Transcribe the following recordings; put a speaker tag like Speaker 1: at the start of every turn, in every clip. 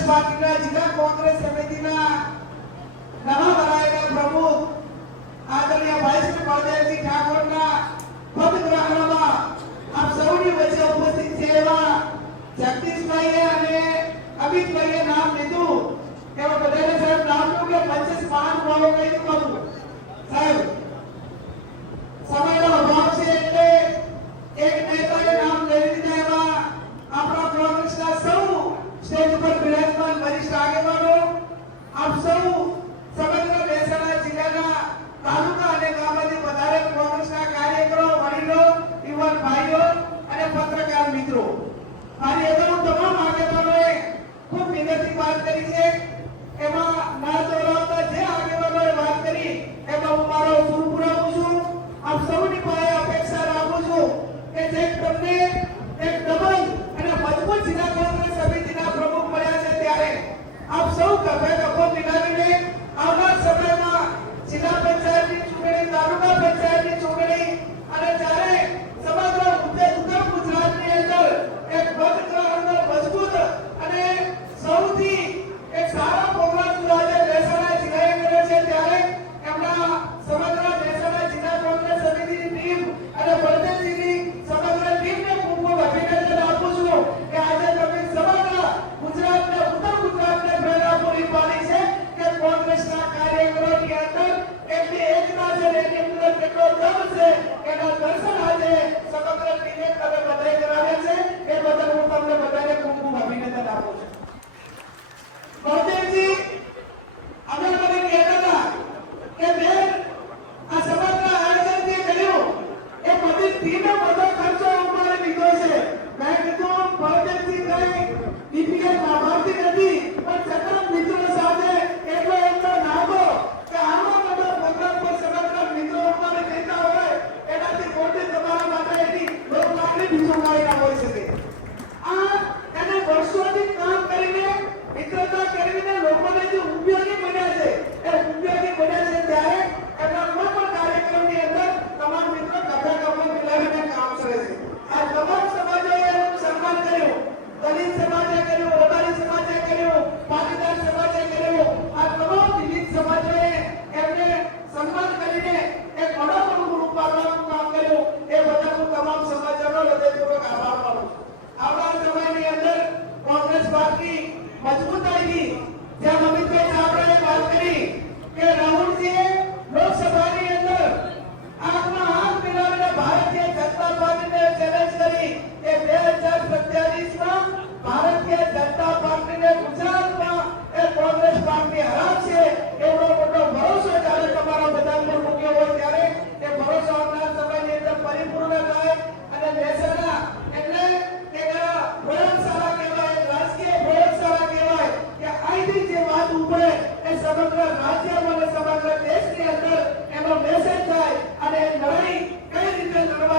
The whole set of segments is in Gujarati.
Speaker 1: કોંગ્રેસ પાર્ટીના જિલ્લા કોંગ્રેસ સમિતિના નવા બનાવેલા પ્રમુખ આદરણીય ભાઈ શ્રી બળદેવજી ઠાકોરના પદ ગ્રહણમાં આપ સૌની વચ્ચે ઉપસ્થિત છે એવા જગદીશભાઈએ અને અમિતભાઈએ નામ લીધું. એવા બધાને સાહેબ નામ લો કે પચીસ ભાવો કહી દઉં સાહેબ સમયનો અભાવ છે એટલે એક નેતાએ નામ લઈ લીધા એવા આપણા કોંગ્રેસના સૌ સ્ટેજ ઉપર બિરાજમાન વરિષ્ઠ આગેવાનો આપ સૌ સમગ્ર મહેસાણા જિલ્લાના તાલુકા અને ગામમાંથી વધારે કોંગ્રેસના કાર્યકરો વડીલો યુવાન ભાઈઓ અને પત્રકાર મિત્રો મારી અગાઉ તમામ આગેવાનોએ ખૂબ વિગતથી વાત કરી છે એમાં ના દોરાવતા જે આગેવાનોએ વાત કરી એમાં હું મારો સુર પુરાવું છું આપ સૌની પાસે અપેક્ષા રાખું છું કે જે તમને એક ડબલ અને મજબૂત જિલ્લા કોંગ્રેસ સમિતિના પ્રમુખ મળ્યા છે ત્યારે આપ સૌ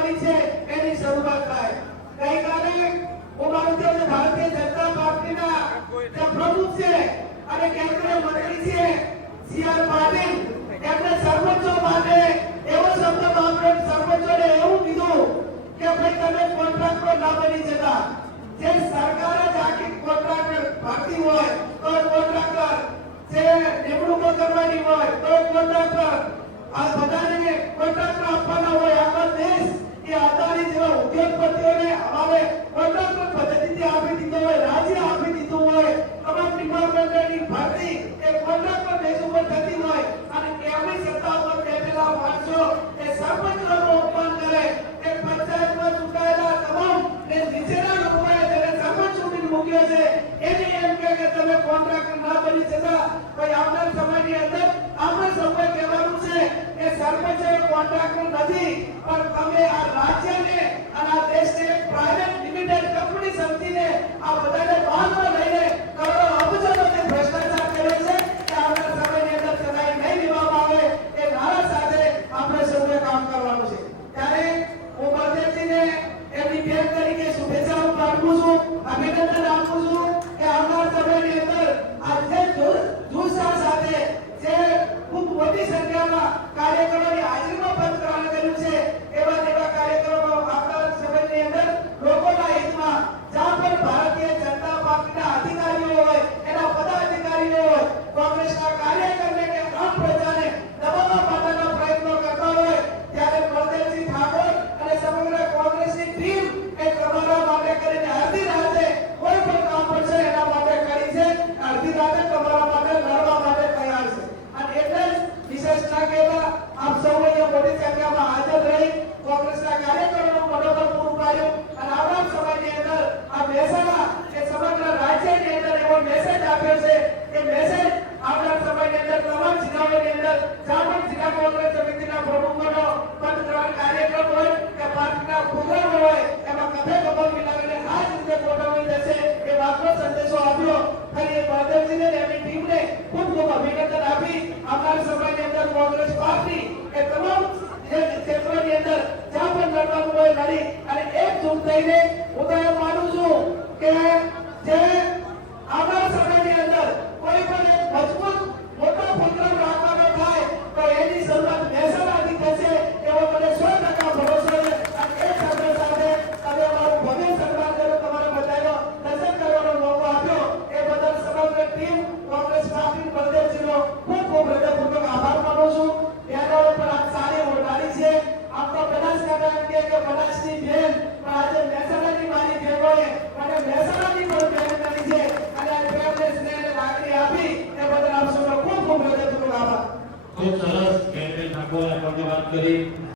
Speaker 1: લડવાની છે, એની શરૂઆત થાય. ગઈકાલે હું માનું છું ભારતીય જનતા પાર્ટીના જે પ્રમુખ છે અને કેન્દ્રીય મંત્રી છે, સી આર પાટીલ એમને સરપંચો માટે એવો શબ્દ વાપર્યો, સરપંચોને એવું કીધું કે ભાઈ, તમે કોન્ટ્રાક્ટર ના બની જતા. જે સરકાર જ આખી કોન્ટ્રાક્ટર ભરતી હોય, તો કોન્ટ્રાક્ટર જે નિમણૂકો કરવાની હોય, તો કોન્ટ્રાક્ટર. આ બધાને કોન્ટ્રાક્ટર આપવાના હોય આખા દેશ એ અદાણી જેવા ઉદ્યોગપતિઓને અમારે કોન્ટ્રાક્ટર પદ્ધતિથી આપી દીધો હોય, રાજ્ય આપી દીધું હોય તમામ ડિપાર્ટમેન્ટની ભરતી એ કોન્ટ્રાક્ટર બેઝ ઉપર થતી હોય અને એમની સત્તા ઉપર બેઠેલા માણસો એ સરપંચોનું અપમાન કરે, એ પંચાયતમાં ચૂંટાયેલા તમામ એ નીચેના લોકોએ જેને સરપંચ ચૂંટીને મૂક્યો છે. એને એમ કહે કે તમે કોન્ટ્રાક્ટર ના બની જતા ભાઈ આવનાર સમયની અંદર આપણે સૌએ કહેવાનું છે. કે સરપંચ કોન્ટ્રાક્ટર નથી, પણ તમે આ રાજ્યને અને આ દેશને પ્રાઇવેટ લિમિટેડ કંપની સમજીને આ બધાને બાંધમાં લઈને કરોડો અબજોનો ભ્રષ્ટાચાર કર્યો છે કે આવનાર સમયની અંદર સદાય નહીં લેવામાં આવે એ નારા સાથે આપણે સૌને કામ કરવાનું છે. ત્યારે હું બળદેવજીને એમની બેન તરીકે શુભેચ્છાઓ પાઠવું છું, અભિનંદન આપું છું કે આવનાર સમયની અંદર આ જે જુ- સાથે જે ખૂબ મોટી સંખ્યામાં કાર્યકરોની
Speaker 2: જિલ્લા એ વાતનો સંદેશો આપ્યો. ખાલી માધવજીને એમની ટીમને ખૂબ ખૂબ અભિનંદન આપી. અંદર કોંગ્રેસ પાર્ટી એ તમામ ક્ષેત્રની અંદર જ્યાં પણ અને
Speaker 1: એક જૂથ થઈને હું માનું છું કે